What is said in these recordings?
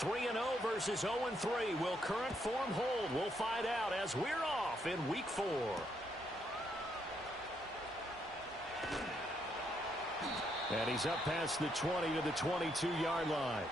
3-0 versus 0-3. Will current form hold? We'll find out as we're off in Week 4. And he's up past the 20 to the 22-yard line.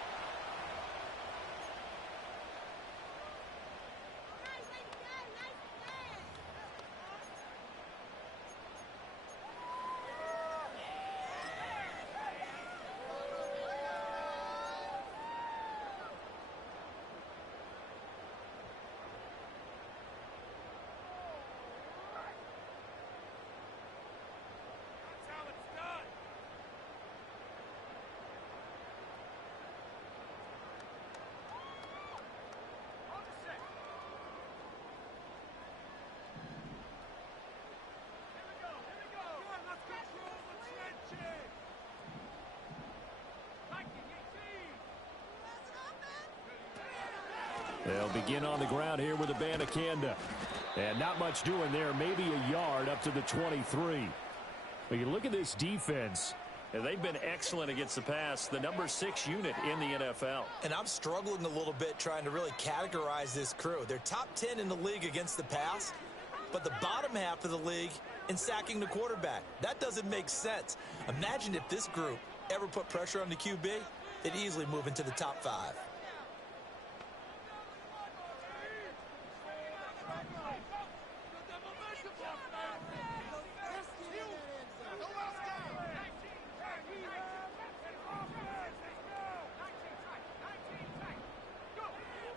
They'll begin on the ground here with a Bandakanda. And not much doing there. Maybe a yard up to the 23. But you look at this defense. And they've been excellent against the pass. The number 6 unit in the NFL. And I'm struggling a little bit trying to really categorize this crew. They're top 10 in the league against the pass. But the bottom half of the league in sacking the quarterback. That doesn't make sense. Imagine if this group ever put pressure on the QB. They'd easily move into the top 5.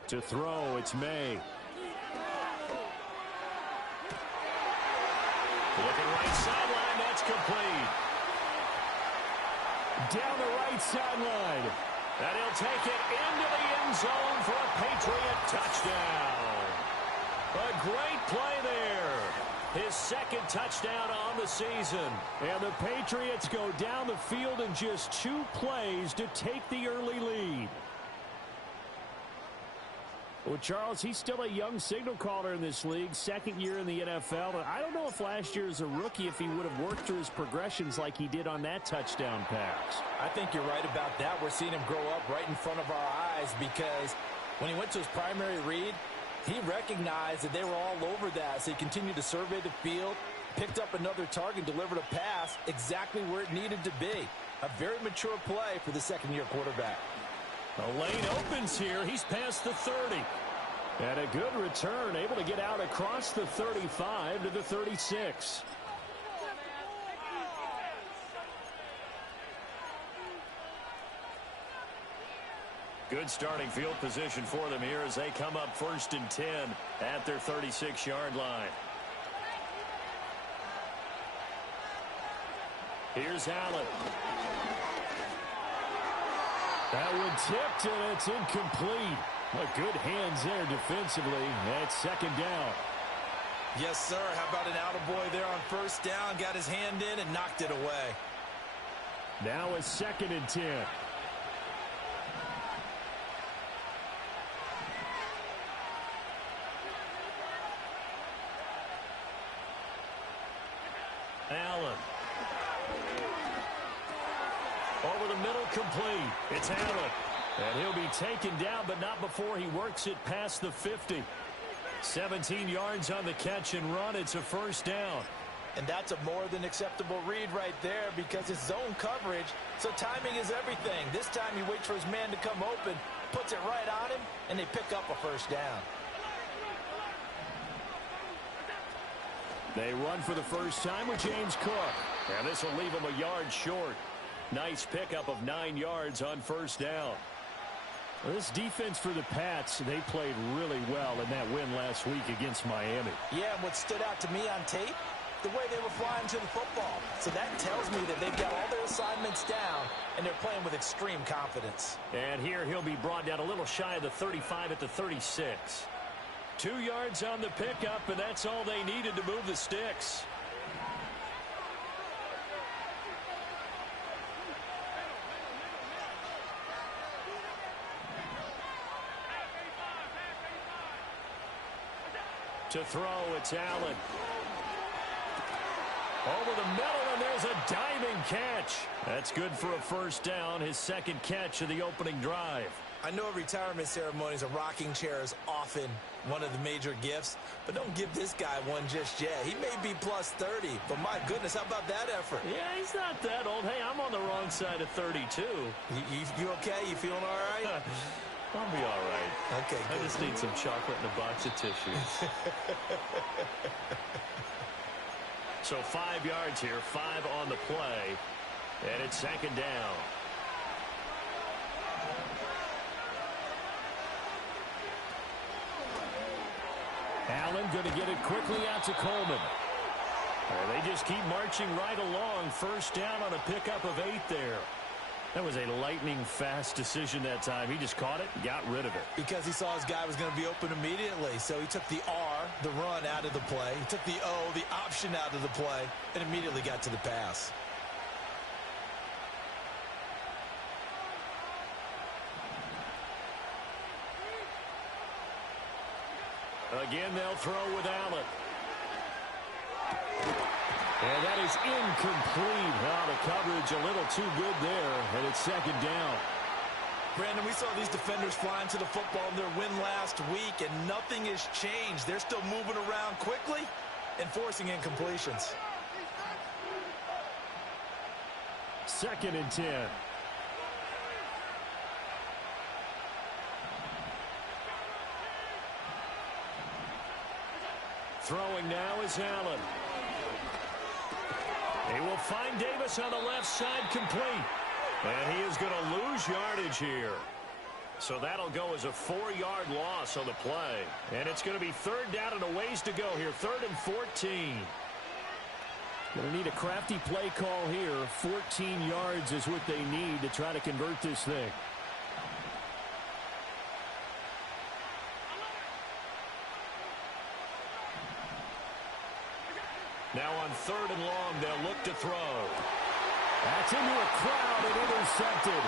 To throw, it's May. Looking right sideline, that's complete. Down the right sideline. And he'll take it into the end zone for a Patriot touchdown. A great play there. His second touchdown on the season. And the Patriots go down the field in just 2 plays to take the early lead. Well, Charles, he's still a young signal caller in this league, second year in the NFL. And I don't know if last year as a rookie, if he would have worked through his progressions like he did on that touchdown pass. I think you're right about that. We're seeing him grow up right in front of our eyes because when he went to his primary read, he recognized that they were all over that. So he continued to survey the field, picked up another target, delivered a pass exactly where it needed to be. A very mature play for the second-year quarterback. The lane opens here. He's past the 30. And a good return, able to get out across the 35 to the 36. Good starting field position for them here as they come up 1st and 10 at their 36-yard line. Here's Allen. That one tipped, and it's incomplete. But good hands there defensively. That's 2nd down. Yes, sir. How about an attaboy there on 1st down? Got his hand in and knocked it away. Now a 2nd and 10. Allen. Over the middle, complete. It's Allen. And he'll be taken down, but not before he works it past the 50. 17 yards on the catch and run. It's a 1st down. And that's a more than acceptable read right there because it's zone coverage, so timing is everything. This time he waits for his man to come open, puts it right on him, and they pick up a 1st down. They run for the first time with James Cook. And this will leave him a yard short. Nice pickup of 9 yards on 1st down. Well, this defense for the Pats, they played really well in that win last week against Miami. Yeah, and what stood out to me on tape, the way they were flying to the football. So that tells me that they've got all their assignments down, and they're playing with extreme confidence. And here he'll be brought down a little shy of the 35 at the 36. 2 yards on the pickup, and that's all they needed to move the sticks. To throw, it's Allen. Over the middle, and there's a diving catch. That's good for a 1st down, his 2nd catch of the opening drive. I know retirement ceremonies, a rocking chair is often one of the major gifts, but don't give this guy one just yet. He may be plus 30, but my goodness, how about that effort? Yeah, he's not that old. Hey, I'm on the wrong side of 32. You okay? You feeling all right? I'll be all right. Okay, good. I just need some chocolate and a box of tissues. So 5 yards here, 5 on the play, and it's second down. Allen going to get it quickly out to Coleman. They just keep marching right along. First down on a pickup of 8 there. That was a lightning-fast decision that time. He just caught it and got rid of it. Because he saw his guy was going to be open immediately. So he took the R, the run, out of the play. He took the O, the option, out of the play, and immediately got to the pass. Again, they'll throw with Allen. And that is incomplete. Oh, the coverage a little too good there, and it's second down. Brandon, we saw these defenders flying to the football in their win last week, and nothing has changed. They're still moving around quickly and forcing incompletions. 2nd and 10. Throwing now is Allen. He will find Davis on the left side, complete. And he is going to lose yardage here. So that'll go as a 4-yard loss on the play. And it's going to be 3rd down and a ways to go here. 3rd and 14. Going to need a crafty play call here. 14 yards is what they need to try to convert this thing. Now on 3rd and long, they'll look to throw. That's into a crowd and intercepted.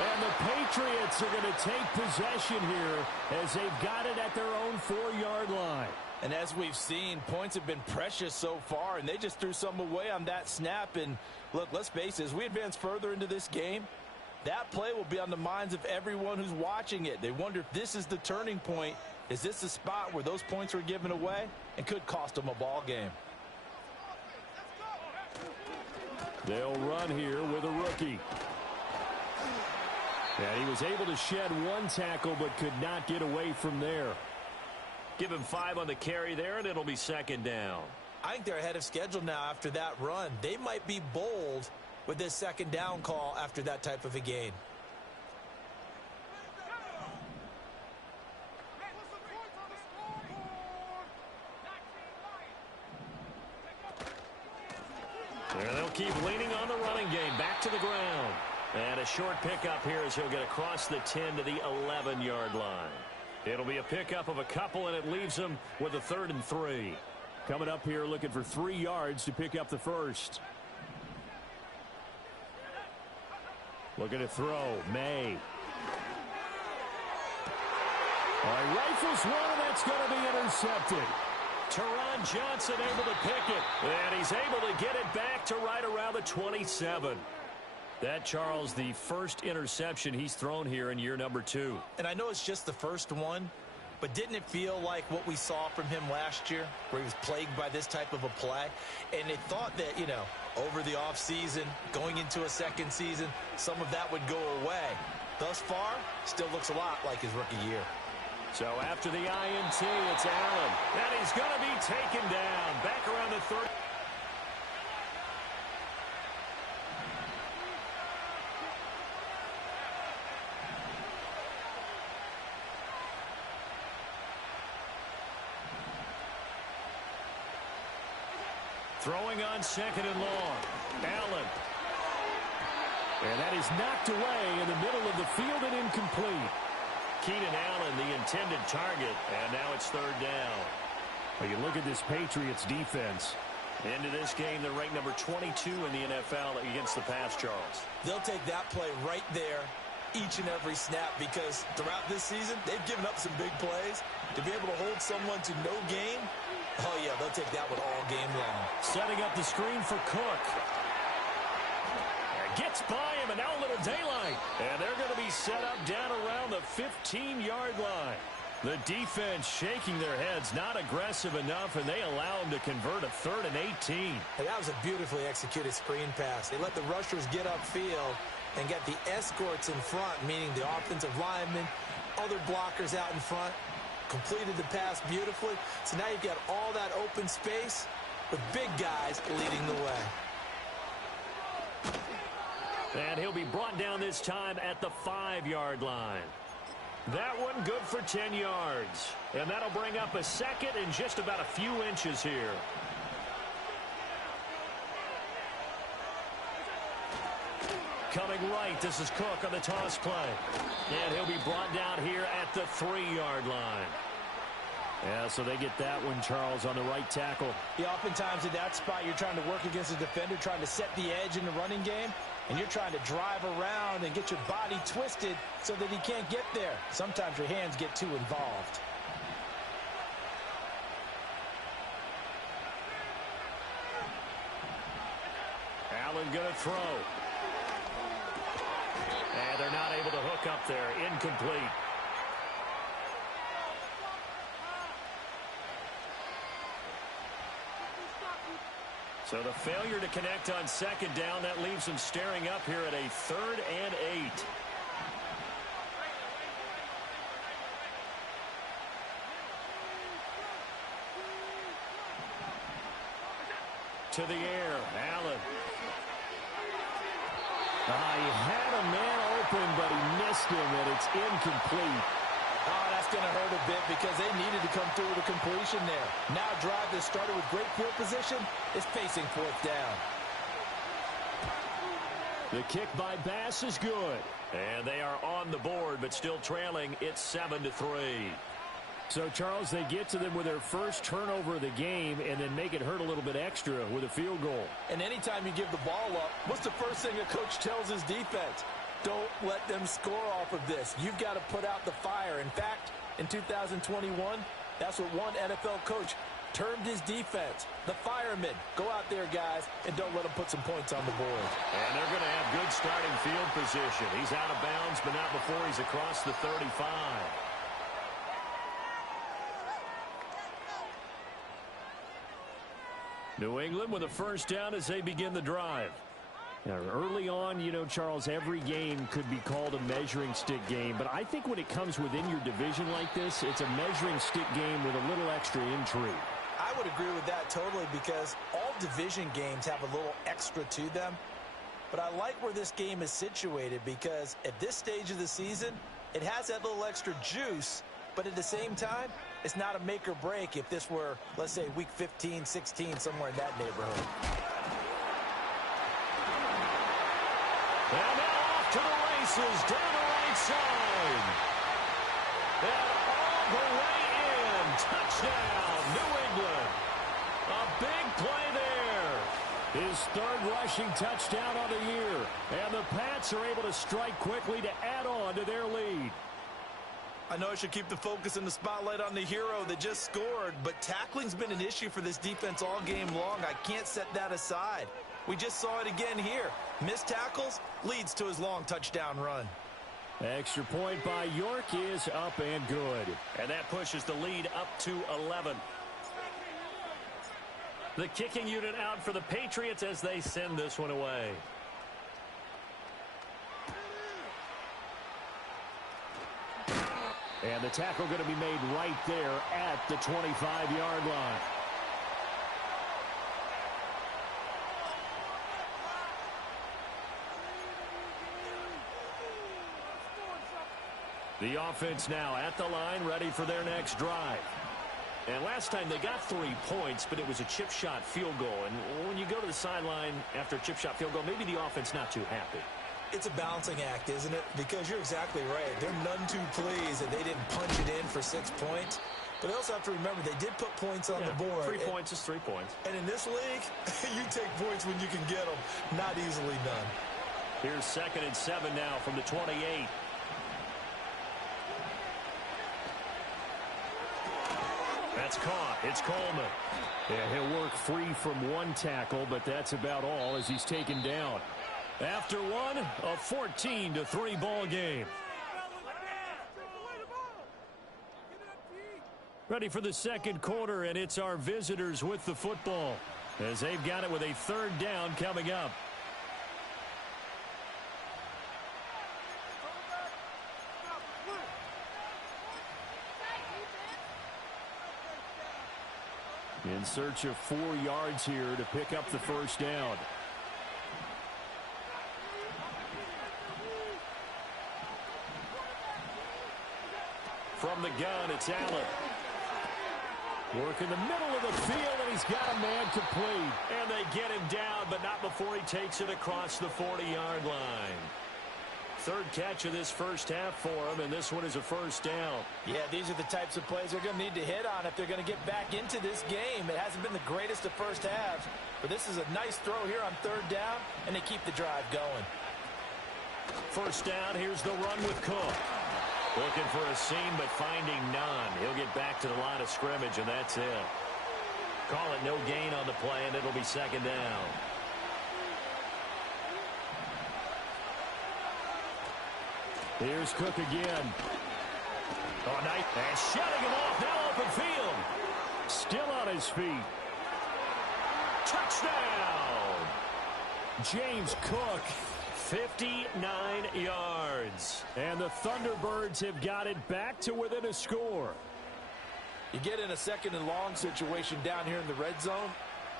And the Patriots are going to take possession here as they've got it at their own 4-yard line. And as we've seen, points have been precious so far, and they just threw some away on that snap. And look, let's face it, as we advance further into this game, that play will be on the minds of everyone who's watching it. They wonder if this is the turning point. Is this the spot where those points were given away and could cost them a ball game? They'll run here with a rookie. And he was able to shed 1 tackle but could not get away from there. Give him 5 on the carry there, and it'll be 2nd down. I think they're ahead of schedule now after that run. They might be bold with this 2nd down call after that type of a gain. And they'll keep leaning on the running game. Back to the ground. And a short pickup here as he'll get across the 10 to the 11-yard line. It'll be a pickup of a couple, and it leaves him with a 3rd and 3. Coming up here looking for 3 yards to pick up the first. Looking to throw. May. All right, rifles one, and that's going to be intercepted. Teron Johnson able to pick it, and he's able to get it back to right around the 27. That, Charles, the first interception he's thrown here in year number 2. And I know it's just the first one, but didn't it feel like what we saw from him last year, where he was plagued by this type of a play? And it thought that, you know, over the offseason, going into a second season, some of that would go away. Thus far, still looks a lot like his rookie year. So after the INT, it's Allen. And he's going to be taken down. Back around the 30. Throwing on 2nd and long. Allen. And that is knocked away in the middle of the field and incomplete. Keenan Allen, the intended target, and now it's 3rd down. Well, you look at this Patriots defense. Into this game, they're ranked number 22 in the NFL against the pass, Charles. They'll take that play right there each and every snap because throughout this season, they've given up some big plays. To be able to hold someone to no gain, oh, yeah, they'll take that one all game long. Setting up the screen for Cook. And Gets by him, and now a little daylight. And they're going to be set up down around the 15-yard line. The defense shaking their heads, not aggressive enough, and they allow them to convert a 3rd and 18. Hey, that was a beautifully executed screen pass. They let the rushers get upfield and get the escorts in front, meaning the offensive linemen, other blockers out in front, completed the pass beautifully. So now you've got all that open space with big guys leading the way. And he'll be brought down this time at the 5-yard line. That one good for 10 yards. And that'll bring up a 2nd and just about a few inches here. Coming right, this is Cook on the toss play. And he'll be brought down here at the 3-yard line. Yeah, so they get that one, Charles, on the right tackle. Yeah, oftentimes in that spot, you're trying to work against a defender, trying to set the edge in the running game, and you're trying to drive around and get your body twisted so that he can't get there. Sometimes your hands get too involved. Allen going to throw. And they're not able to hook up there. Incomplete. So the failure to connect on 2nd down, that leaves them staring up here at a 3rd and 8. To the air, Allen. He had a man open, but he missed him, and it's incomplete. Oh, that's going to hurt a bit because they needed to come through with a completion there. Now a drive that started with great field position is facing 4th down. The kick by Bass is good. And they are on the board, but still trailing. It's 7-3. So, Charles, they get to them with their first turnover of the game and then make it hurt a little bit extra with a field goal. And anytime you give the ball up, what's the first thing a coach tells his defense? Don't let them score off of this. You've got to put out the fire. In fact, in 2021, that's what one NFL coach termed his defense. The firemen. Go out there, guys, and don't let them put some points on the board. And they're going to have good starting field position. He's out of bounds, but not before he's across the 35. New England with a first down as they begin the drive. Now, early on, you know, Charles, every game could be called a measuring stick game. But I think when it comes within your division like this, it's a measuring stick game with a little extra intrigue. I would agree with that totally because all division games have a little extra to them. But I like where this game is situated because at this stage of the season, it has that little extra juice. But at the same time, it's not a make or break if this were, let's say, week 15, 16, somewhere in that neighborhood. And now off to the races, down the right side. And all the way in. Touchdown, New England. A big play there. His 3rd rushing touchdown of the year. And the Pats are able to strike quickly to add on to their lead. I know I should keep the focus and the spotlight on the hero that just scored, but tackling's been an issue for this defense all game long. I can't set that aside. We just saw it again here. Missed tackles leads to his long touchdown run. Extra point by York is up and good. And that pushes the lead up to 11. The kicking unit out for the Patriots as they send this one away. And the tackle going to be made right there at the 25-yard line. The offense now at the line, ready for their next drive. And last time they got 3 points, but it was a chip shot field goal. And when you go to the sideline after a chip shot field goal, maybe the offense not too happy. It's a balancing act, isn't it? Because you're exactly right. They're none too pleased that they didn't punch it in for 6 points. But they also have to remember they did put points on the board. 3 points is 3 points. And in this league, you take points when you can get them. Not easily done. Here's 2nd and 7 now from the 28. That's caught. It's Coleman. Yeah, he'll work free from one tackle, but that's about all as he's taken down. After one, a 14-3 ball game. Ready for the second quarter, and it's our visitors with the football as they've got it with a third down coming up. In search of 4 yards here to pick up the first down. From the gun, it's Allen. Work in the middle of the field, and he's got a man complete. And they get him down, but not before he takes it across the 40-yard line. Third catch of this first half for him, and this one is a first down. Yeah, these are the types of plays they're going to need to hit on if they're going to get back into this game. It hasn't been the greatest of first halves, but this is a nice throw here on third down, and they keep the drive going. First down, here's the run with Cook. Looking for a seam, but finding none. He'll get back to the line of scrimmage, and that's it. Call it no gain on the play, and it'll be second down. Here's Cook again. Oh, nice. And shutting him off. Now open field. Still on his feet. Touchdown. James Cook, 59 yards. And the Thunderbirds have got it back to within a score. You get in a second and long situation down here in the red zone.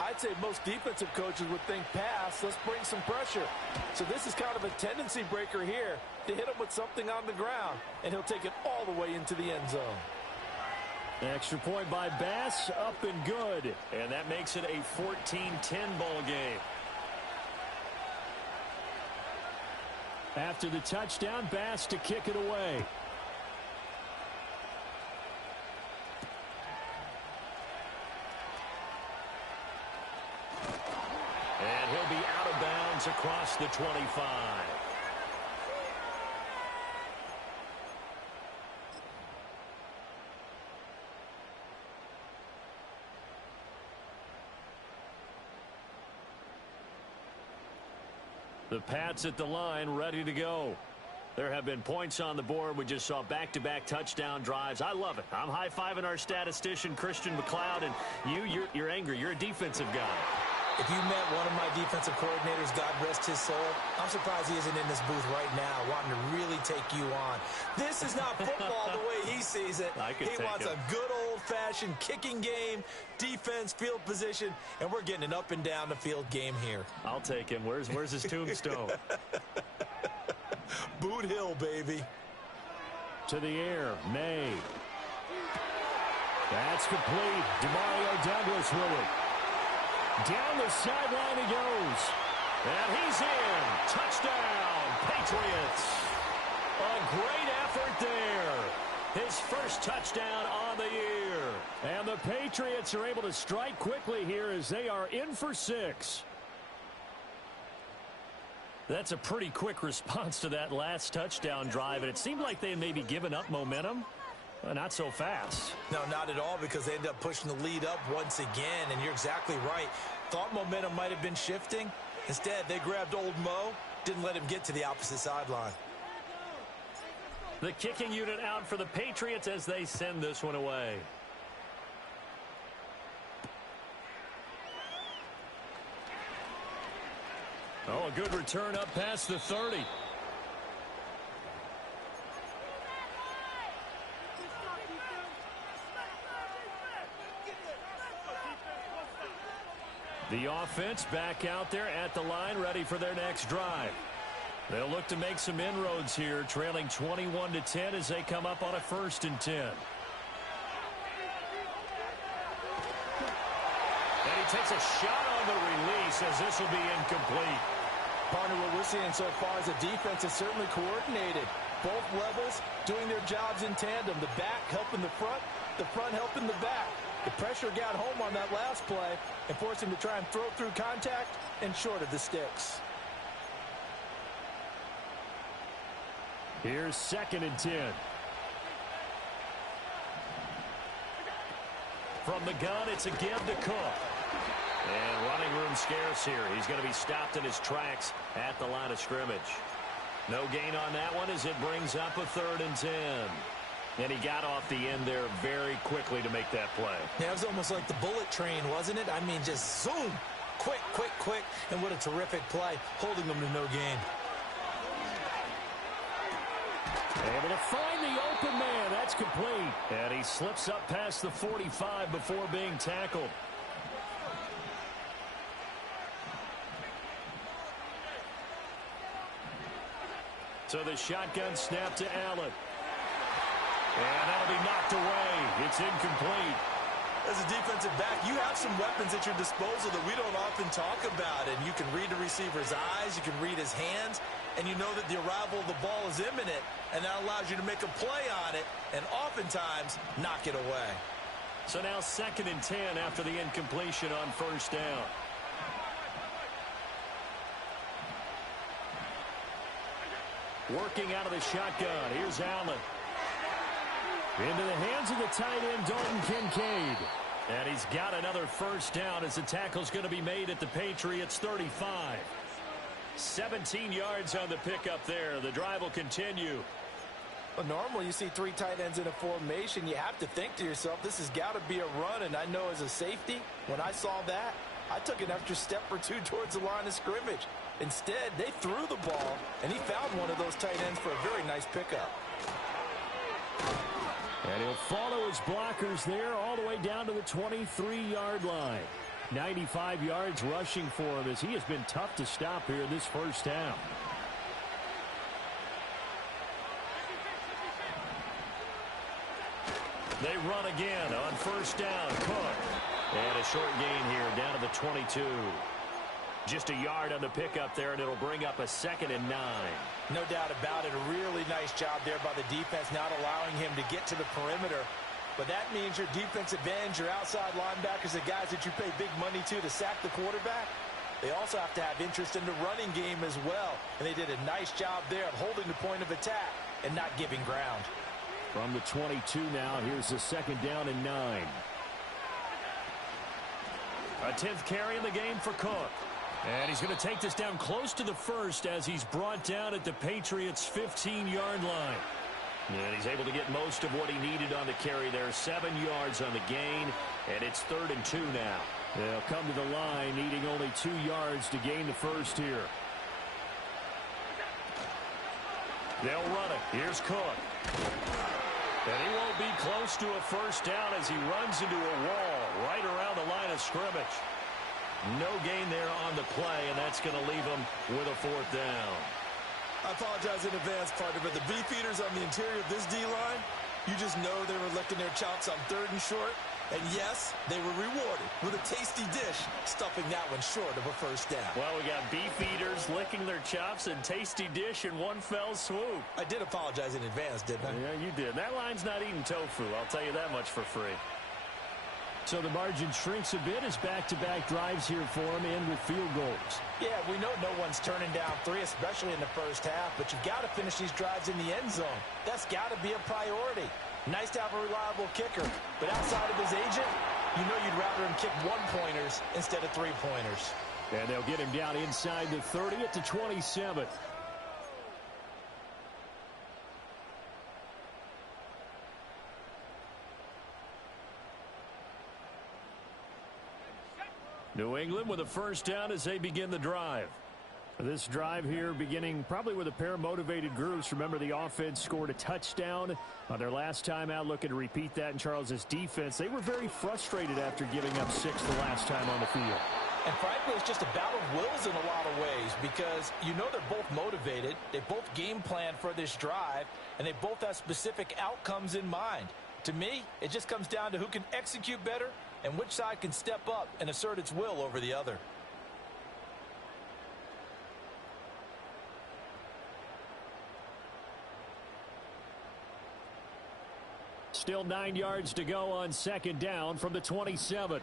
I'd say most defensive coaches would think pass, let's bring some pressure. So this is kind of a tendency breaker here to hit him with something on the ground, and he'll take it all the way into the end zone. Extra point by Bass, up and good. And that makes it a 14-10 ball game. After the touchdown, Bass to kick it away. And he'll be out of bounds across the 25. The Pats at the line, ready to go. There have been points on the board. We just saw back-to-back touchdown drives. I love it. I'm high-fiving our statistician, Christian McLeod, and you're angry. You're a defensive guy. If you met one of my defensive coordinators, God rest his soul, I'm surprised he isn't in this booth right now wanting to really take you on. This is not football the way he sees it. He wants a good old-fashioned kicking game, defense, field position, and we're getting an up-and-down-the-field game here. I'll take him. Where's his tombstone? Boot Hill, baby. To the air, May. That's complete. Demario Douglas with it. Down the sideline he goes. And he's in. Touchdown, Patriots. A great effort there. His first touchdown on the year. And the Patriots are able to strike quickly here as they are in for 6. That's a pretty quick response to that last touchdown drive, and it seemed like they had maybe given up momentum. Not so fast. No, not at all, because they ended up pushing the lead up once again, and you're exactly right. Thought momentum might have been shifting. Instead, they grabbed old Mo, didn't let him get to the opposite sideline. The kicking unit out for the Patriots as they send this one away. Oh, a good return up past the 30. The offense back out there at the line, ready for their next drive. They'll look to make some inroads here, trailing 21-10 as they come up on a 1st and 10. And he takes a shot on the release as this will be incomplete. Partner, what we're seeing so far is the defense is certainly coordinated. Both levels doing their jobs in tandem. The back helping the front helping the back. The pressure got home on that last play and forced him to try and throw through contact and short of the sticks. Here's 2nd and 10. From the gun, it's a give to Cook. And running room scarce here. He's going to be stopped in his tracks at the line of scrimmage. No gain on that one as it brings up a 3rd and 10. And he got off the end there very quickly to make that play. Yeah, it was almost like the bullet train, wasn't it? I mean, just zoom. Quick, quick, quick. And what a terrific play, holding them to no gain. Able to find the open man. That's complete. And he slips up past the 45 before being tackled. So the shotgun snap to Allen. And that'll be knocked away. It's incomplete. As a defensive back, you have some weapons at your disposal that we don't often talk about. And you can read the receiver's eyes, you can read his hands, and you know that the arrival of the ball is imminent, and that allows you to make a play on it and oftentimes knock it away. So now 2nd and 10 after the incompletion on 1st down. Working out of the shotgun. Here's Allen. Into the hands of the tight end, Dalton Kincaid. And he's got another 1st down as the tackle's going to be made at the Patriots 35. 17 yards on the pickup there. The drive will continue. Well, normally you see 3 tight ends in a formation. You have to think to yourself, this has got to be a run. And I know as a safety, when I saw that, I took an extra step or 2 towards the line of scrimmage. Instead, they threw the ball, and he found one of those tight ends for a very nice pickup. And he'll follow his blockers there all the way down to the 23-yard line. 95 yards rushing for him as he has been tough to stop here this 1st half. They run again on 1st down. Cook. And a short gain here down to the 22. Just a yard on the pickup there, and it'll bring up a 2nd and 9. No doubt about it. A really nice job there by the defense, not allowing him to get to the perimeter. But that means your defensive ends, your outside linebackers, the guys that you pay big money to sack the quarterback, they also have to have interest in the running game as well. And they did a nice job there of holding the point of attack and not giving ground. From the 22 now, here's the 2nd down and 9. A 10th carry in the game for Cook. And he's going to take this down close to the 1st as he's brought down at the Patriots' 15-yard line. And he's able to get most of what he needed on the carry there. 7 yards on the gain, and it's 3rd and 2 now. They'll come to the line, needing only 2 yards to gain the 1st here. They'll run it. Here's Cook. And he won't be close to a 1st down as he runs into a wall right around the line of scrimmage. No gain there on the play, and that's going to leave him with a 4th down. I apologize in advance, partner, but the beefeaters on the interior of this D-line, you just know they were licking their chops on 3rd and short. And yes, they were rewarded with a tasty dish, stuffing that one short of a 1st down. Well, we got beefeaters licking their chops and tasty dish in one fell swoop. I did apologize in advance, didn't I? Yeah, you did. That line's not eating tofu, I'll tell you that much for free. So the margin shrinks a bit as back-to-back drives here for him, end with field goals. Yeah, we know no one's turning down 3, especially in the 1st half, but you've got to finish these drives in the end zone. That's got to be a priority. Nice to have a reliable kicker, but outside of his agent, you know you'd rather him kick 1-pointers instead of 3-pointers. And they'll get him down inside the 30 at the 27. New England with a 1st down as they begin the drive. This drive here beginning probably with a pair of motivated groups. Remember, the offense scored a touchdown on their last time out. Looking to repeat that in Charles's defense. They were very frustrated after giving up 6 the last time on the field. And frankly, it's just a battle of wills in a lot of ways because you know they're both motivated. They both game plan for this drive, and they both have specific outcomes in mind. To me, it just comes down to who can execute better and which side can step up and assert its will over the other. Still 9 yards to go on 2nd down from the 27.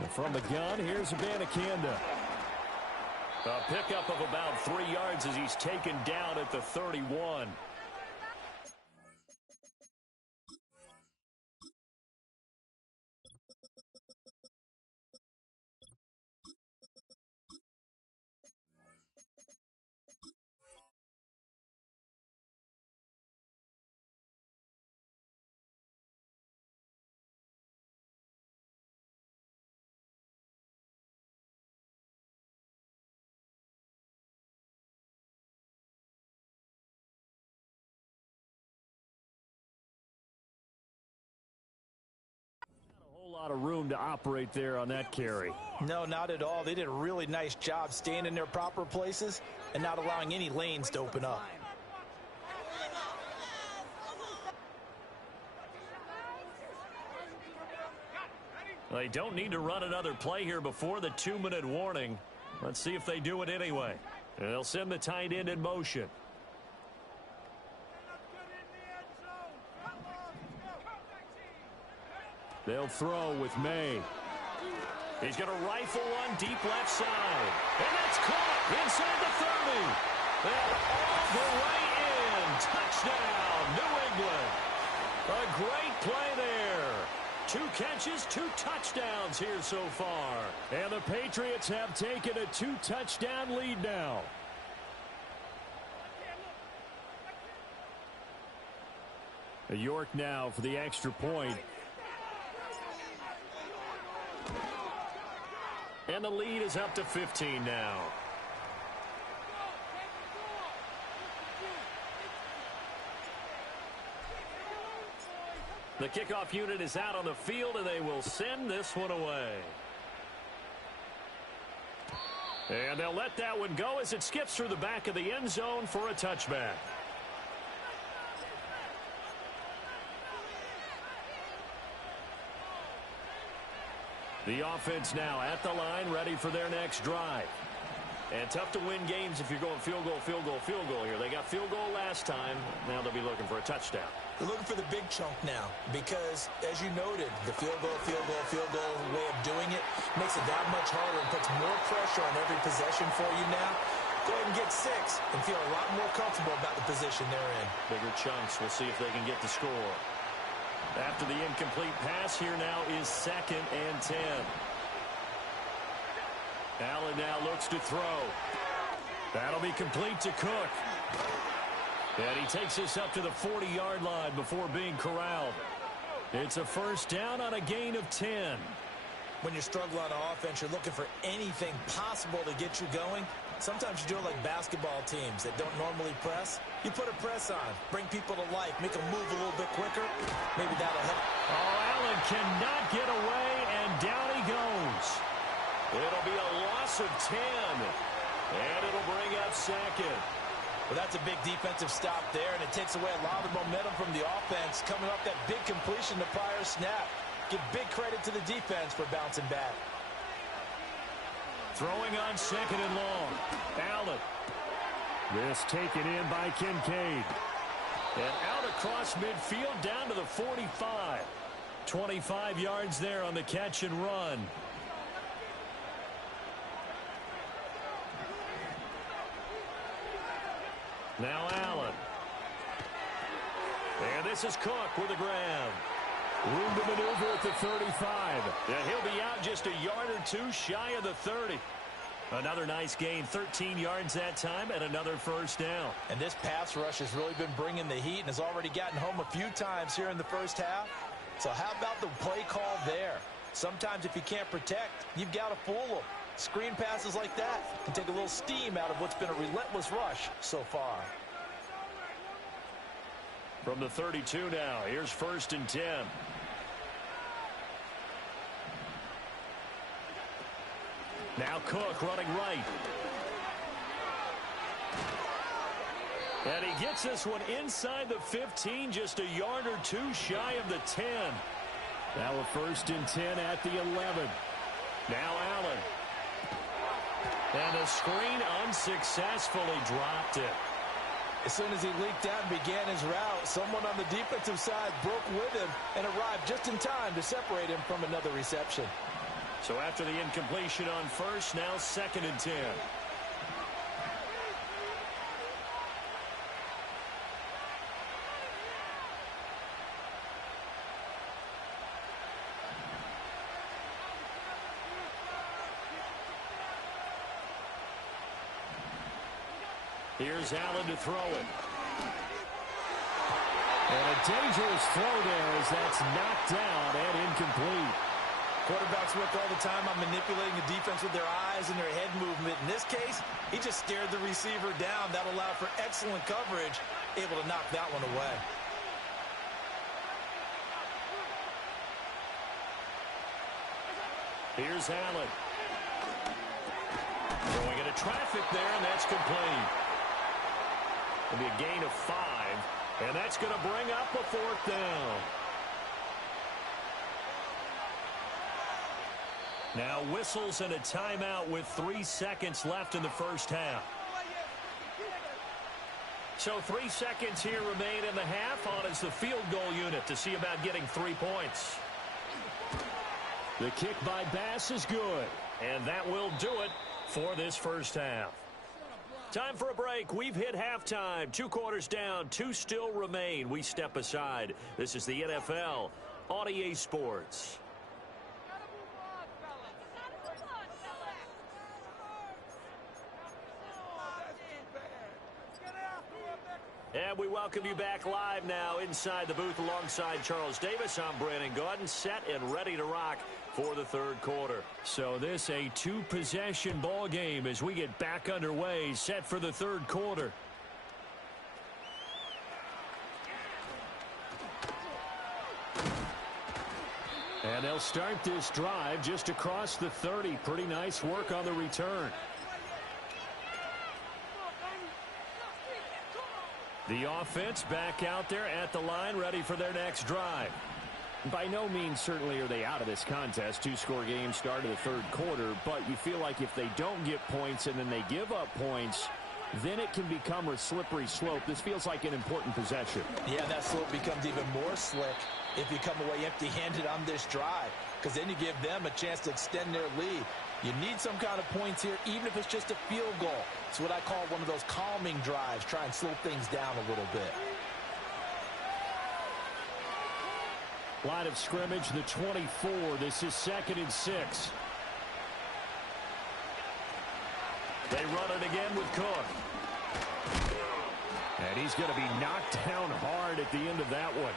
And from the gun, here's Abanikanda. A pickup of about 3 yards as he's taken down at the 31. A lot of room to operate there on that carry. No, not at all. They did a really nice job staying in their proper places and not allowing any lanes to open up. They don't need to run another play here before the 2-minute warning. Let's see if they do it anyway. They'll send the tight end in motion. They'll throw with May. He's going to rifle one deep left side. And that's caught inside the 30. And all the way in. Touchdown, New England. A great play there. 2 catches, 2 touchdowns here so far. And the Patriots have taken a 2-touchdown lead now. York now for the extra point. And the lead is up to 15 now. The kickoff unit is out on the field, and they will send this one away. And they'll let that one go as it skips through the back of the end zone for a touchback. The offense now at the line, ready for their next drive. And tough to win games if you're going field goal, field goal, field goal here. They got field goal last time. Now they'll be looking for a touchdown. They're looking for the big chunk now because, as you noted, the field goal way of doing it makes it that much harder and puts more pressure on every possession for you now. Go ahead and get 6 and feel a lot more comfortable about the position they're in. Bigger chunks. We'll see if they can get the score. After the incomplete pass, here now is 2nd and 10. Allen now looks to throw. That'll be complete to Cook. And he takes us up to the 40-yard line before being corralled. It's a first down on a gain of 10. When you're struggling on offense, you're looking for anything possible to get you going. Sometimes you do it like basketball teams that don't normally press. You put a press on, bring people to life, make them move a little bit quicker. Maybe that'll help. Oh, Allen cannot get away, and down he goes. It'll be a loss of 10, and it'll bring up 2nd. Well, that's a big defensive stop there, and it takes away a lot of the momentum from the offense coming off that big completion the prior snap. Give big credit to the defense for bouncing back. Throwing on 2nd and long. Allen. This taken in by Kincaid. And out across midfield down to the 45. 25 yards there on the catch and run. Now Allen. And this is Cook with a grab. Room to maneuver at the 35. And he'll be out just a yard or 2 shy of the 30. Another nice gain, 13 yards that time, and another first down. And this pass rush has really been bringing the heat and has already gotten home a few times here in the first half. So how about the play call there? Sometimes if you can't protect, you've got to fool them. Screen passes like that can take a little steam out of what's been a relentless rush so far. From the 32 now, here's 1st and 10. Now Cook running right. And he gets this one inside the 15, just a yard or 2 shy of the 10. Now a 1st and 10 at the 11. Now Allen. And the screen unsuccessfully dropped it. As soon as he leaked out and began his route, someone on the defensive side broke with him and arrived just in time to separate him from another reception. So after the incompletion on 1st, now 2nd and 10. Here's Allen to throw it. And a dangerous throw there as that's knocked down and incomplete. Quarterbacks work all the time on manipulating the defense with their eyes and their head movement. In this case, he just stared the receiver down. That allowed for excellent coverage, able to knock that one away. Here's Allen. Throwing into traffic there, and that's complete. It'll be a gain of 5, and that's going to bring up a 4th down. Now whistles and a timeout with 3 seconds left in the first half. So 3 seconds here remain in the half. On is the field goal unit to see about getting 3 points. The kick by Bass is good, and that will do it for this first half. Time for a break. We've hit halftime. 2 quarters down, 2 still remain. We step aside. This is the NFL on EA Sports. And we welcome you back live now inside the booth alongside Charles Davis. I'm Brandon Gaudin, set and ready to rock for the 3rd quarter. So this a 2-possession ball game as we get back underway, set for the 3rd quarter. And they'll start this drive just across the 30. Pretty nice work on the return. The offense back out there at the line, ready for their next drive. By no means certainly are they out of this contest. 2-score game, start of the 3rd quarter, but you feel like if they don't get points and then they give up points, then it can become a slippery slope. This feels like an important possession. Yeah, that slope becomes even more slick if you come away empty-handed on this drive, because then you give them a chance to extend their lead. You need some kind of points here, even if it's just a field goal. It's what I call one of those calming drives. Try and slow things down a little bit. Line of scrimmage, the 24. This is 2nd and 6. They run it again with Cook. And he's going to be knocked down hard at the end of that one.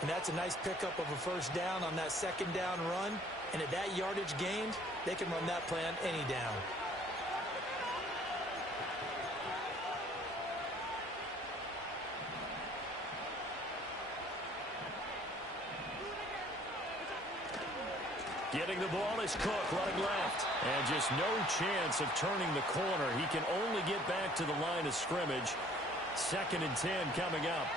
And that's a nice pickup of a first down on that 2nd down run. And at that yardage gained, they can run that play on any down. Getting the ball is Cook, running left. And just no chance of turning the corner. He can only get back to the line of scrimmage. 2nd and 10 coming up.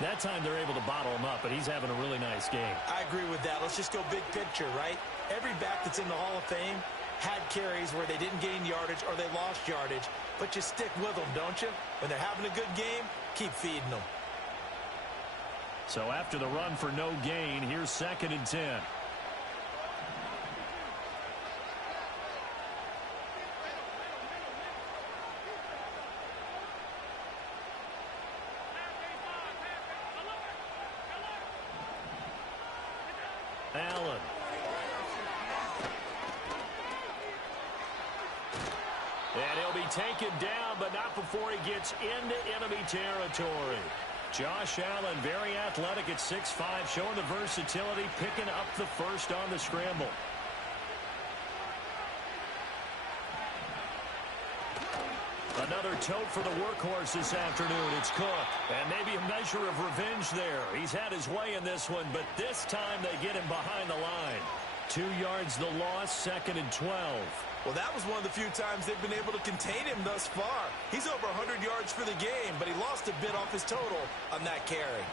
That time they're able to bottle him up, but he's having a really nice game. I agree with that. Let's just go big picture, right? Every back that's in the Hall of Fame had carries where they didn't gain yardage or they lost yardage, but you stick with them, don't you? When they're having a good game, keep feeding them. So after the run for no gain, here's 2nd and 10. Allen. And he'll be taken down, but not before he gets into enemy territory. Josh Allen, very athletic at 6'5", showing the versatility, picking up the first on the scramble. Another tote for the workhorse this afternoon. It's Cook. And maybe a measure of revenge there. He's had his way in this one, but this time they get him behind the line. 2 yards the loss, 2nd and 12. Well, that was one of the few times they've been able to contain him thus far. He's over 100 yards for the game, but he lost a bit off his total on that carry.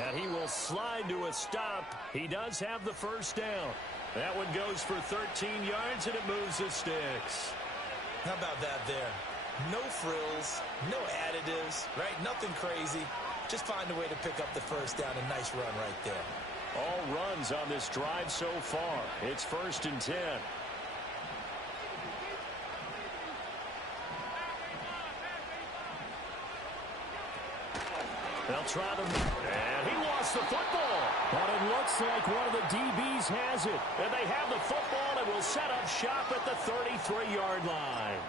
And he will slide to a stop. He does have the first down. That one goes for 13 yards, and it moves the sticks. How about that there? No frills, no additives, right? Nothing crazy. Just find a way to pick up the first down. A nice run right there. All runs on this drive so far. It's 1st and 10. They'll try them. And he lost the football. But it looks like one of the DBs has it. And they have the football and will set up shop at the 33-yard line.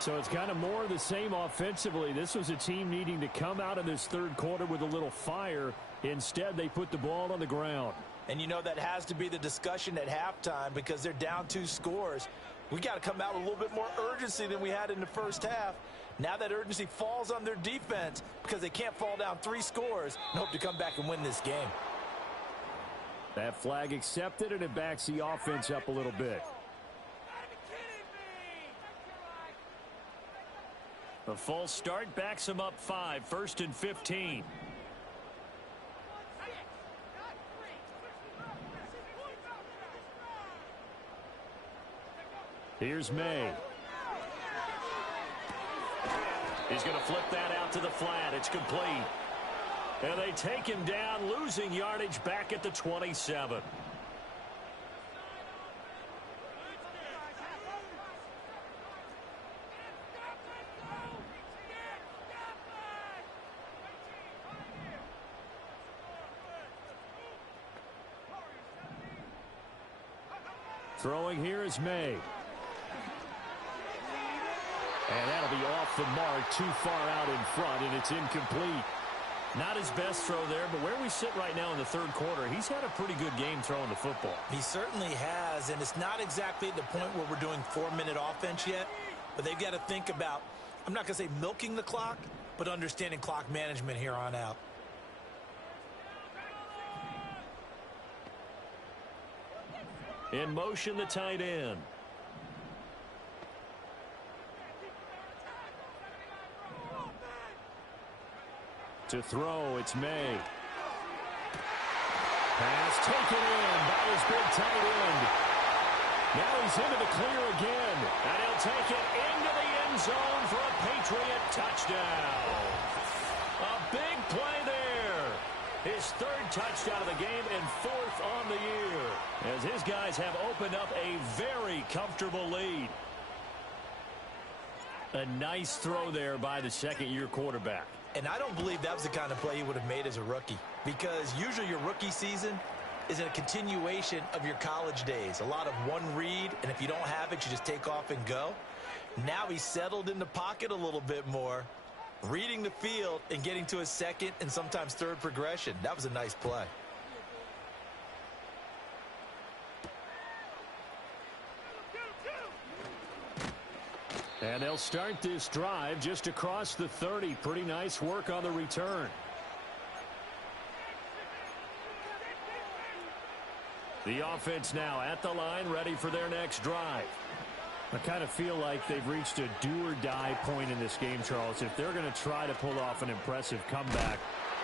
So it's kind of more of the same offensively. This was a team needing to come out of this third quarter with a little fire. Instead, they put the ball on the ground. And you know that has to be the discussion at halftime because they're down 2 scores. We got to come out with a little bit more urgency than we had in the first half. Now that urgency falls on their defense because they can't fall down 3 scores and hope to come back and win this game. That flag accepted, and it backs the offense up a little bit. The false start backs him up 5, 1st and 15. Here's May. He's going to flip that out to the flat. It's complete. And they take him down, losing yardage back at the 27. Throwing here is May. And that'll be off the mark, too far out in front, and it's incomplete. Not his best throw there, but where we sit right now in the third quarter, he's had a pretty good game throwing the football. He certainly has, and it's not exactly at the point where we're doing 4-minute offense yet, but they've got to think about, I'm not going to say milking the clock, but understanding clock management here on out. In motion, the tight end. To throw, it's May. Pass taken in by his big tight end. Now he's into the clear again. And he'll take it into the end zone for a Patriot touchdown. A big play there. His 3rd touchdown of the game and 4th on the year. As his guys have opened up a very comfortable lead. A nice throw there by the second-year quarterback. And I don't believe that was the kind of play he would have made as a rookie. Because usually your rookie season is a continuation of your college days. A lot of one read, and if you don't have it, you just take off and go. Now he's settled in the pocket a little bit more, reading the field and getting to his 2nd and sometimes 3rd progression. That was a nice play. And they'll start this drive just across the 30. Pretty nice work on the return. The offense now at the line, ready for their next drive. I kind of feel like they've reached a do-or-die point in this game, Charles. If they're going to try to pull off an impressive comeback,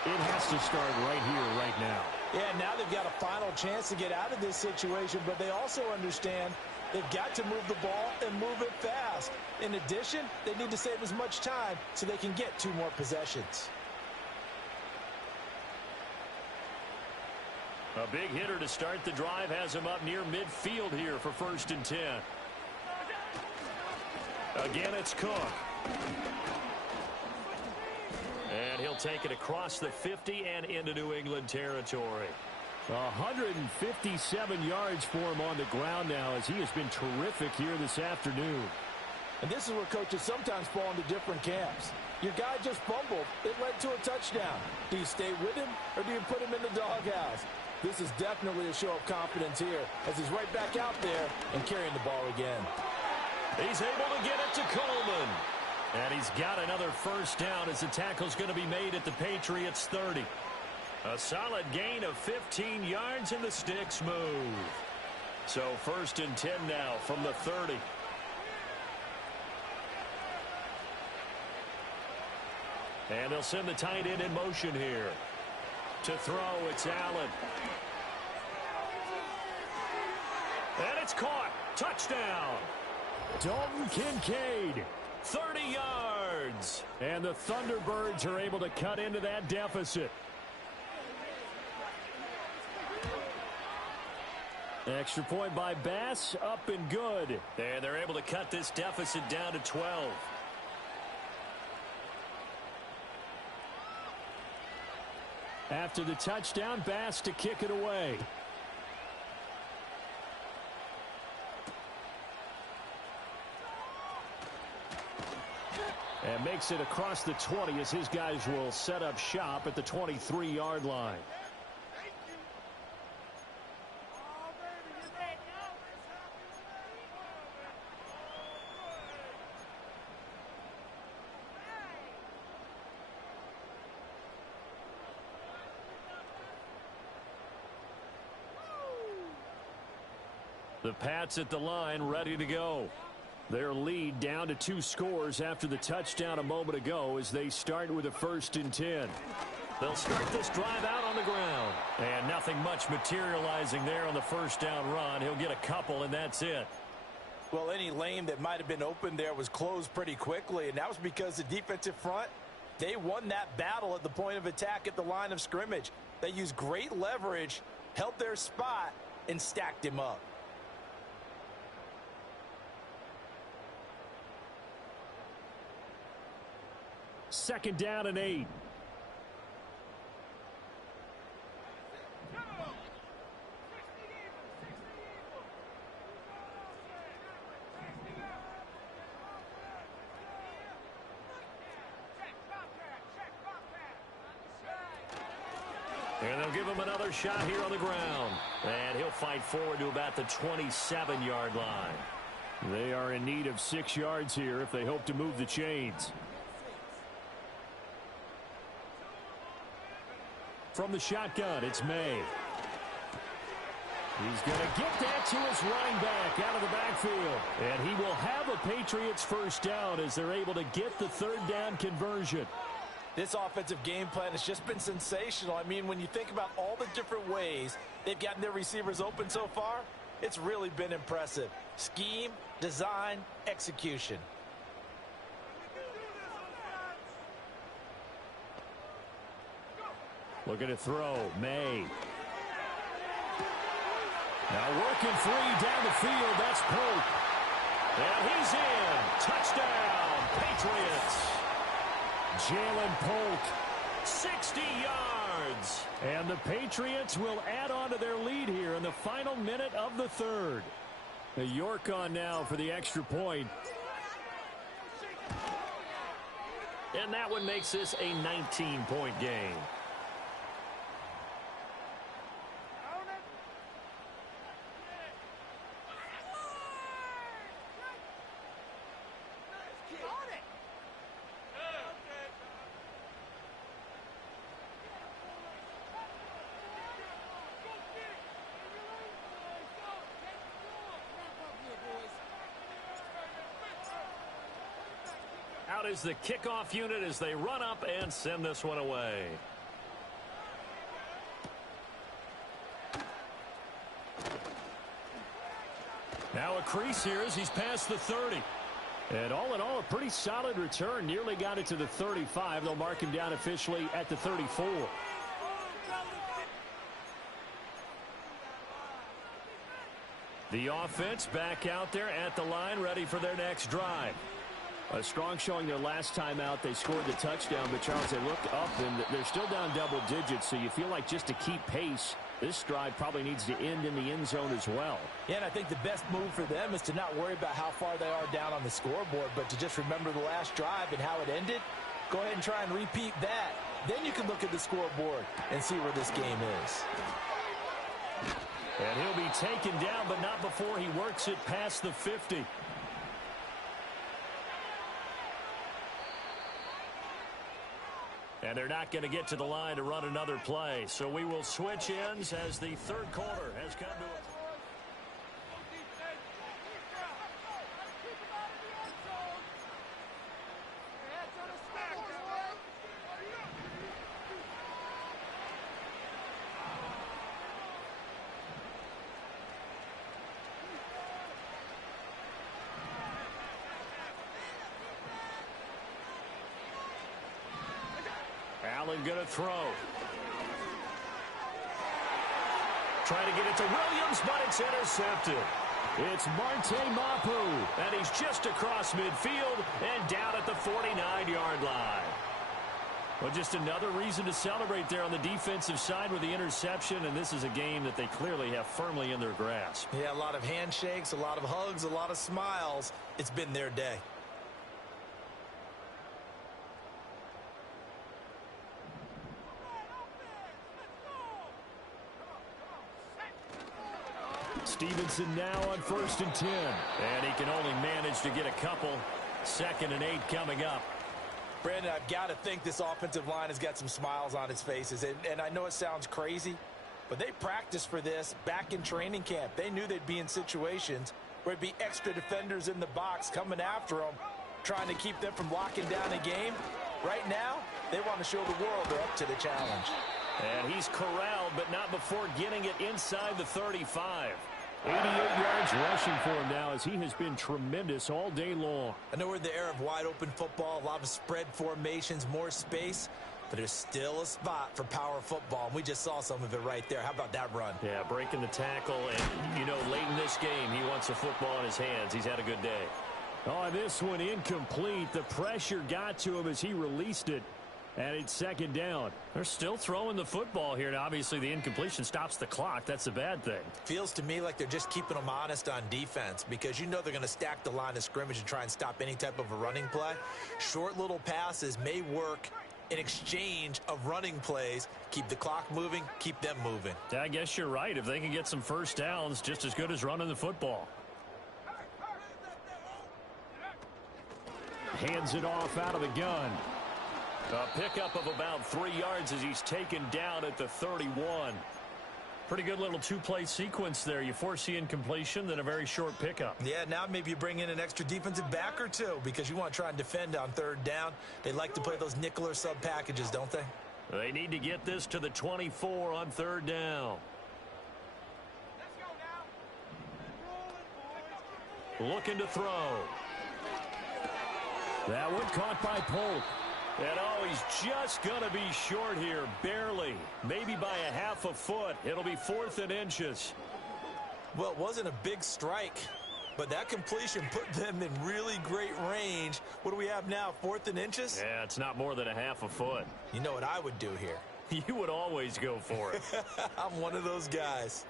it has to start right here, right now. Yeah, now they've got a final chance to get out of this situation, but they also understand they've got to move the ball and move it fast. In addition, they need to save as much time so they can get 2 more possessions. A big hitter to start the drive has him up near midfield here for 1st and 10. Again, it's Cook. And he'll take it across the 50 and into New England territory. 157 yards for him on the ground now as he has been terrific here this afternoon. And this is where coaches sometimes fall into different camps. Your guy just fumbled. It led to a touchdown. Do you stay with him or do you put him in the doghouse? This is definitely a show of confidence here as he's right back out there and carrying the ball again. He's able to get it to Coleman. And he's got another 1st down as the tackle's going to be made at the Patriots 30. A solid gain of 15 yards and the sticks move. So 1st and 10 now from the 30. And they'll send the tight end in motion here. To throw, it's Allen. And it's caught. Touchdown. Dalton Kincaid. 30 yards. And the Thunderbirds are able to cut into that deficit. Extra point by Bass, up and good. And they're able to cut this deficit down to 12. After the touchdown, Bass to kick it away. And makes it across the 20 as his guys will set up shop at the 23-yard line. The Pats at the line, ready to go. Their lead down to 2 scores after the touchdown a moment ago as they start with a 1st and 10. They'll start this drive out on the ground. And nothing much materializing there on the first down run. He'll get a couple, and that's it. Well, any lane that might have been open there was closed pretty quickly, and that was because the defensive front, they won that battle at the point of attack at the line of scrimmage. They used great leverage, held their spot, and stacked him up. Second down and 8. And they'll give him another shot here on the ground. And he'll fight forward to about the 27-yard line. They are in need of 6 yards here if they hope to move the chains. From the shotgun, it's May. He's going to get that to his running back out of the backfield. And he will have a Patriots first down as they're able to get the 3rd down conversion. This offensive game plan has just been sensational. I mean, when you think about all the different ways they've gotten their receivers open so far, it's really been impressive. Scheme, design, execution. Looking to throw, May. Now working free down the field, that's Polk. And he's in. Touchdown, Patriots. Jalen Polk, 60 yards. And the Patriots will add on to their lead here in the final minute of the 3rd. York on now for the extra point. And that one makes this a 19-point game. Out is the kickoff unit as they run up and send this one away. Now a crease here as he's past the 30. And all in all, a pretty solid return. Nearly got it to the 35. They'll mark him down officially at the 34. The offense back out there at the line, ready for their next drive. A strong showing their last time out. They scored the touchdown, but Charles, they looked up, and they're still down double digits, so you feel like just to keep pace, this drive probably needs to end in the end zone as well. Yeah, and I think the best move for them is to not worry about how far they are down on the scoreboard, but to just remember the last drive and how it ended. Go ahead and try and repeat that. Then you can look at the scoreboard and see where this game is. And he'll be taken down, but not before he works it past the 50. And they're not going to get to the line to run another play. So we will switch ends as the 3rd quarter has come to a... Allen going to throw. Trying to get it to Williams, but it's intercepted. It's Marte Mapu, and he's just across midfield and down at the 49-yard line. Well, just another reason to celebrate there on the defensive side with the interception, and this is a game that they clearly have firmly in their grasp. Yeah, a lot of handshakes, a lot of hugs, a lot of smiles. It's been their day. Stevenson now on 1st and 10. And he can only manage to get a couple. 2nd and 8 coming up. Brandon, I've got to think this offensive line has got some smiles on its faces. And I know it sounds crazy, but they practiced for this back in training camp. They knew they'd be in situations where it'd be extra defenders in the box coming after them, trying to keep them from locking down a game. Right now, they want to show the world they're up to the challenge. And he's corralled, but not before getting it inside the 35. 88 yards rushing for him now as he has been tremendous all day long. I know we're in the era of wide-open football, a lot of spread formations, more space, but there's still a spot for power football, and we just saw some of it right there. How about that run? Yeah, breaking the tackle, and, you know, late in this game, he wants the football in his hands. He's had a good day. Oh, this one incomplete. The pressure got to him as he released it. And it's 2nd down. They're still throwing the football here. Now, obviously, the incompletion stops the clock. That's a bad thing. Feels to me like they're just keeping them honest on defense because you know they're going to stack the line of scrimmage and try and stop any type of a running play. Short little passes may work in exchange of running plays. Keep the clock moving, keep them moving. I guess you're right. If they can get some first downs, just as good as running the football. Hands it off out of the gun. A pickup of about 3 yards as he's taken down at the 31. Pretty good little two-play sequence there. You force the incompletion, then a very short pickup. Yeah, now maybe you bring in an extra defensive back or two because you want to try and defend on 3rd down. They like to play those nickel or sub packages, don't they? They need to get this to the 24 on 3rd down. Looking to throw. That one caught by Polk. And oh, he's just going to be short here, barely. Maybe by a half a foot. It'll be 4th and inches. Well, it wasn't a big strike, but that completion put them in really great range. What do we have now, 4th and inches? Yeah, it's not more than a half a foot. You know what I would do here? You would always go for it. I'm one of those guys.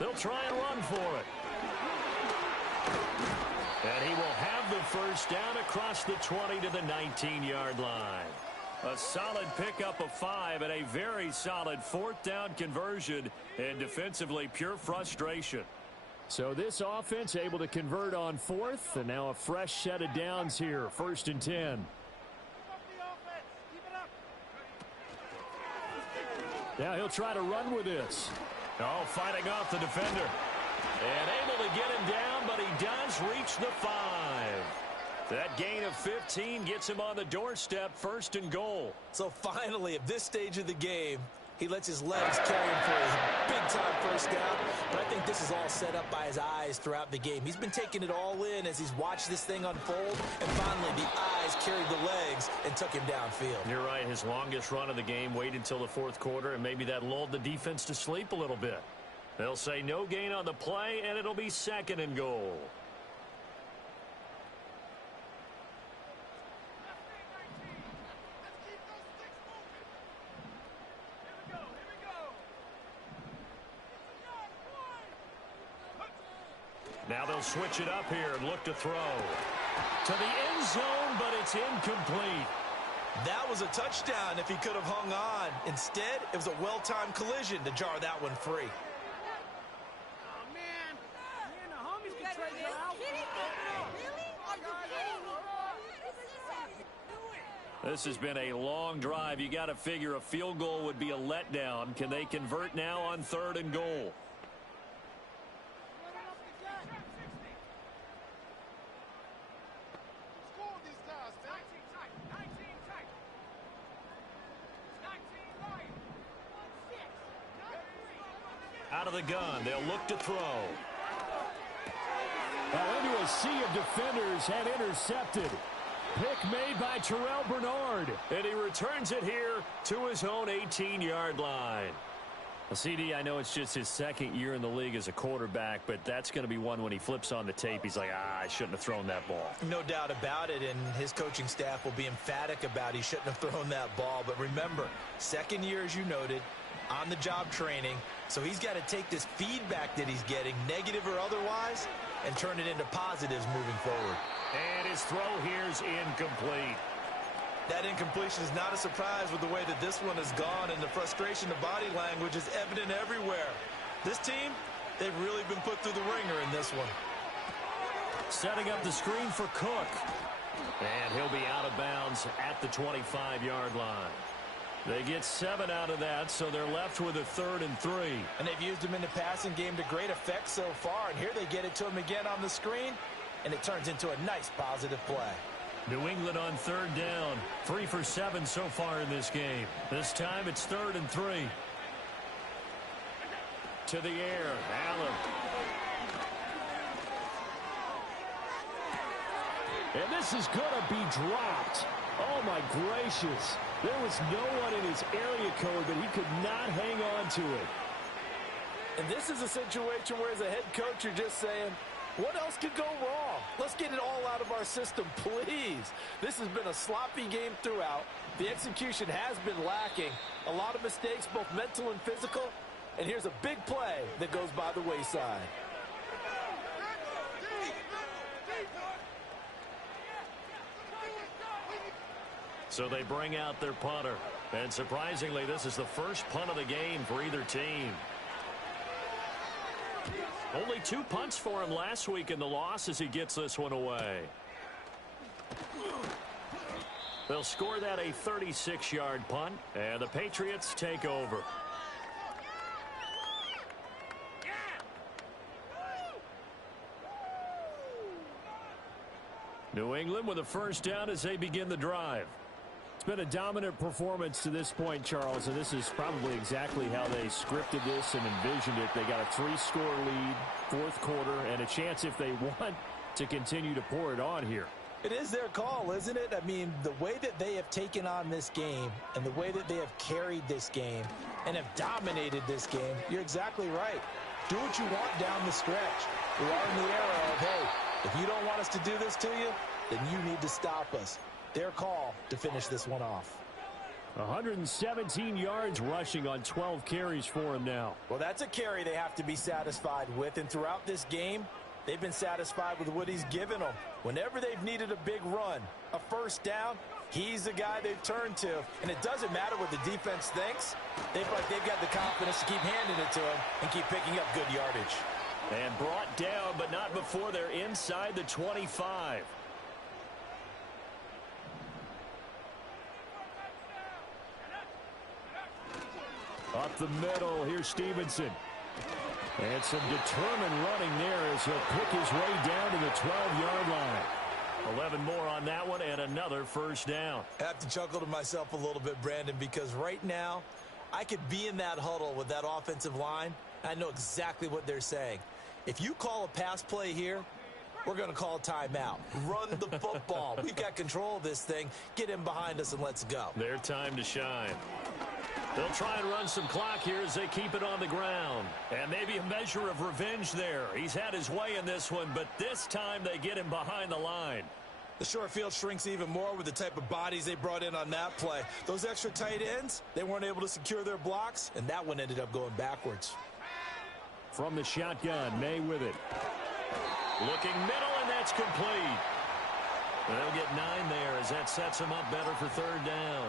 They'll try and run for it. And he will have the first down across the 20 to the 19-yard line. A solid pickup of 5 and a very solid 4th down conversion, and defensively pure frustration. So this offense able to convert on 4th, and now a fresh set of downs here, 1st and 10. Now he'll try to run with this. Oh, fighting off the defender. And able to get him down, but he does reach the 5. That gain of 15 gets him on the doorstep, 1st and goal. So finally, at this stage of the game, he lets his legs carry him for a big-time first down. But I think this is all set up by his eyes throughout the game. He's been taking it all in as he's watched this thing unfold. And finally, the eyes carried the legs and took him downfield. You're right. His longest run of the game waited until the 4th quarter, and maybe that lulled the defense to sleep a little bit. They'll say no gain on the play, and it'll be 2nd and goal. Now they'll switch it up here and look to throw. To the end zone, but it's incomplete. That was a touchdown if he could have hung on. Instead, it was a well-timed collision to jar that one free. Oh, man. Me and the homies can trade you out. This has been a long drive. You got to figure a field goal would be a letdown. Can they convert now on 3rd and goal? Out of the gun, they'll look to throw. Well, into a a sea of defenders had intercepted. Pick made by Terrell Bernard. And he returns it here to his own 18-yard line. Well, CD, I know it's just his second year in the league as a quarterback, but that's going to be one when he flips on the tape. He's like, I shouldn't have thrown that ball. No doubt about it, and his coaching staff will be emphatic about he shouldn't have thrown that ball. But remember, second year, as you noted, on-the-job training. So he's got to take this feedback that he's getting, negative or otherwise, and turn it into positives moving forward. And his throw here's incomplete. That incompletion is not a surprise with the way that this one has gone, and the frustration of body language is evident everywhere. This team, they've really been put through the ringer in this one. Setting up the screen for Cook. And he'll be out of bounds at the 25-yard line. They get 7 out of that, so they're left with a 3rd and 3. And they've used him in the passing game to great effect so far, and here they get it to him again on the screen, and it turns into a nice positive play. New England on 3rd down. 3 for 7 so far in this game. This time it's 3rd and 3. To the air, Allen. And this is going to be dropped. Oh, my gracious. There was no one in his area code, but he could not hang on to it. And this is a situation where, as a head coach, you're just saying, what else could go wrong? Let's get it all out of our system, please. This has been a sloppy game throughout. The execution has been lacking. A lot of mistakes, both mental and physical. And here's a big play that goes by the wayside. So they bring out their punter. And surprisingly, this is the first punt of the game for either team. Only 2 punts for him last week in the loss as he gets this one away. They'll score that a 36-yard punt, and the Patriots take over. New England with a first down as they begin the drive. It's been a dominant performance to this point, Charles, and this is probably exactly how they scripted this and envisioned it. They got a 3-score lead, 4th quarter, and a chance, if they want, to continue to pour it on here. It is their call, isn't it? I mean, the way that they have taken on this game and the way that they have carried this game and have dominated this game, you're exactly right. Do what you want down the stretch. We are in the era of, hey, if you don't want us to do this to you, then you need to stop us. Their call to finish this one off. 117 yards rushing on 12 carries for him now. Well, that's a carry they have to be satisfied with, and throughout this game, they've been satisfied with what he's given them. Whenever they've needed a big run, a first down, he's the guy they've turned to. And it doesn't matter what the defense thinks. They've got the confidence to keep handing it to him and keep picking up good yardage. And brought down, but not before they're inside the 25. Up the middle, here's Stevenson. And some determined running there as he'll pick his way down to the 12-yard line. 11 more on that one and another first down. I have to chuckle to myself a little bit, Brandon, because right now I could be in that huddle with that offensive line. I know exactly what they're saying. If you call a pass play here, we're going to call a timeout. Run the football. We've got control of this thing. Get in behind us and let's go. Their time to shine. They'll try and run some clock here as they keep it on the ground. And maybe a measure of revenge there. He's had his way in this one, but this time they get him behind the line. The short field shrinks even more with the type of bodies they brought in on that play. Those extra tight ends, they weren't able to secure their blocks, and that one ended up going backwards. From the shotgun, May with it. Looking middle, and that's complete. They'll get 9 there as that sets him up better for 3rd down.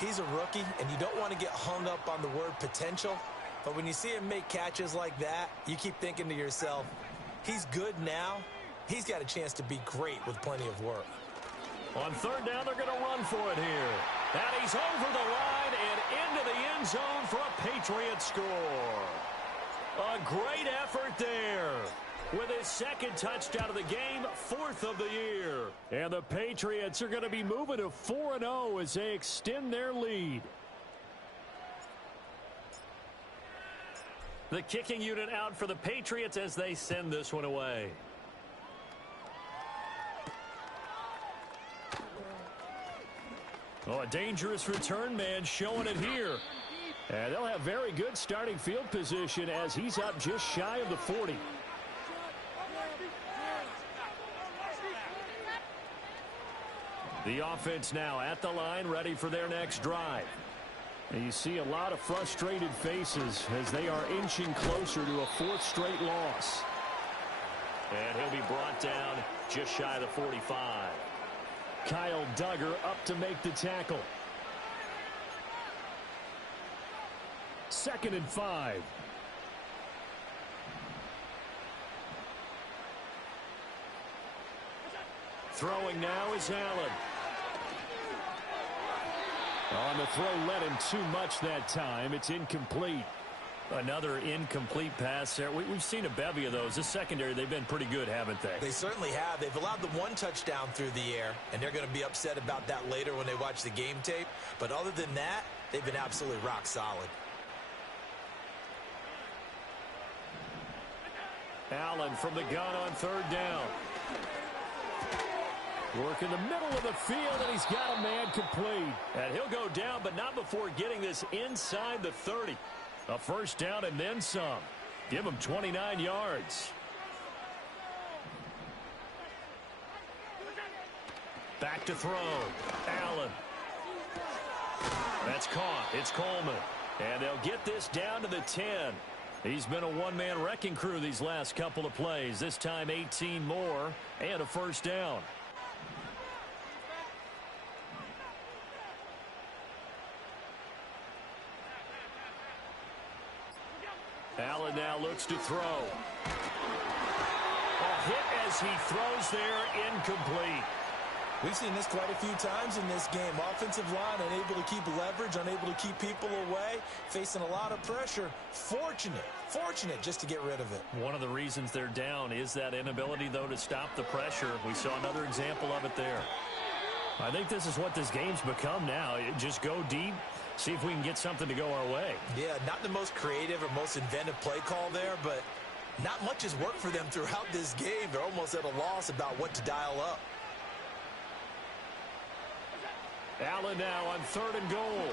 He's a rookie, and you don't want to get hung up on the word potential. But when you see him make catches like that, you keep thinking to yourself, he's good now. He's got a chance to be great with plenty of work. On 3rd down, they're going to run for it here. And he's over the line and into the end zone for a Patriot score. A great effort there. With his 2nd touchdown of the game, 4th of the year. And the Patriots are going to be moving to 4-0 as they extend their lead. The kicking unit out for the Patriots as they send this one away. Oh, a dangerous return man showing it here. And they'll have very good starting field position as he's up just shy of the 40. The offense now at the line, ready for their next drive. And you see a lot of frustrated faces as they are inching closer to a fourth straight loss. And he'll be brought down just shy of the 45. Kyle Duggar up to make the tackle. 2nd and 5. Throwing now is Allen. On the throw, led him too much that time. It's incomplete. Another incomplete pass there. We've seen a bevy of those. This secondary, they've been pretty good, haven't they? They certainly have. They've allowed the one touchdown through the air, and they're going to be upset about that later when they watch the game tape. But other than that, they've been absolutely rock solid. Allen from the gun on 3rd down. Work in the middle of the field, and he's got a man complete. And he'll go down, but not before getting this inside the 30. A 1st down and then some. Give him 29 yards. Back to throw. Allen. That's caught. It's Coleman. And they'll get this down to the 10. He's been a one-man wrecking crew these last couple of plays. This time 18 more and a 1st down. Allen now looks to throw. A hit as he throws there, incomplete. We've seen this quite a few times in this game. Offensive line unable to keep leverage, unable to keep people away, facing a lot of pressure. Fortunate just to get rid of it. One of the reasons they're down is that inability, though, to stop the pressure. We saw another example of it there. I think this is what this game's become now. Just go deep, see if we can get something to go our way. Yeah, not the most creative or most inventive play call there, but not much has worked for them throughout this game. They're almost at a loss about what to dial up. Allen now on 3rd and goal.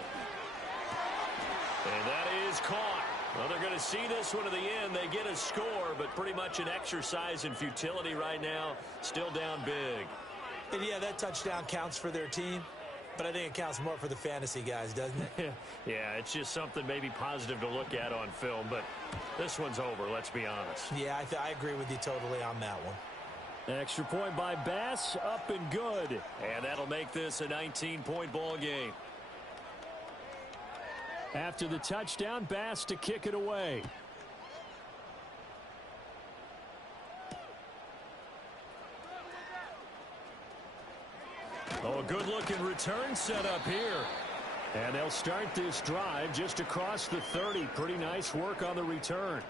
And that is caught. Well, they're going to see this one to the end. They get a score, but pretty much an exercise in futility right now. Still down big. And yeah, that touchdown counts for their team, but I think it counts more for the fantasy guys, doesn't it? Yeah, it's just something maybe positive to look at on film, but this one's over, let's be honest. Yeah, I agree with you totally on that one. Extra point by Bass, up and good. And that'll make this a 19-point ball game. After the touchdown, Bass to kick it away. Oh, a good-looking return set up here. And they'll start this drive just across the 30. Pretty nice work on the return.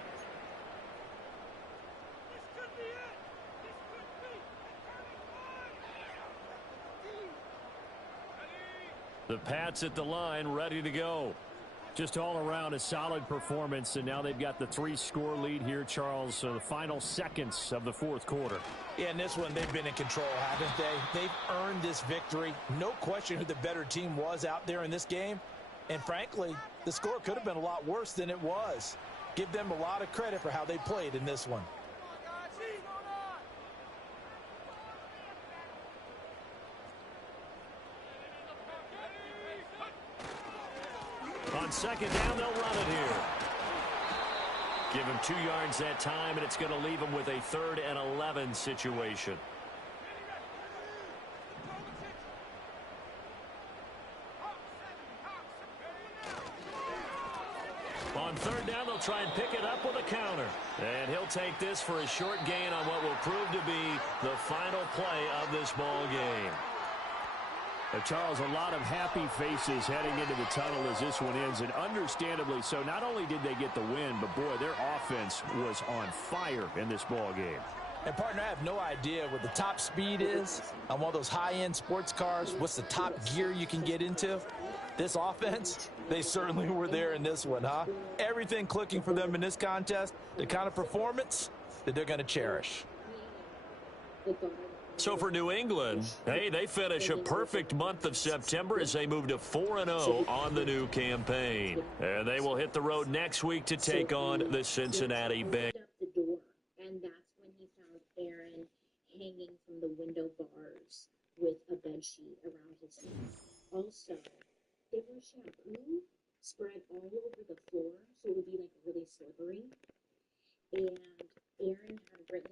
The Pats at the line, ready to go. Just all around a solid performance, and now they've got the 3-score lead here, Charles. So the final seconds of the 4th quarter. Yeah, in this one, they've been in control, haven't they? They've earned this victory. No question who the better team was out there in this game. And frankly, the score could have been a lot worse than it was. Give them a lot of credit for how they played in this one. On 2nd down, they'll run it here. Give him 2 yards that time, and it's going to leave him with a 3rd and 11 situation. On 3rd down, they'll try and pick it up with a counter. And he'll take this for a short gain on what will prove to be the final play of this ball game. Charles, a lot of happy faces heading into the tunnel as this one ends, and understandably so. Not only did they get the win, but boy, their offense was on fire in this ball game. And partner, I have no idea what the top speed is on one of those high-end sports cars. What's the top gear you can get into? This offense, they certainly were there in this one, huh? Everything clicking for them in this contest, the kind of performance that they're going to cherish. So for New England, hey, they finish a perfect month of September as they move to 4-0 on the new campaign. And they will hit the road next week to take on the Cincinnati Bengals. The door, and that's when he found Aaron hanging from the window bars with a bedsheet around his neck. Also, there was shampoo spread all over the floor, so it would be like really slippery. And Aaron had written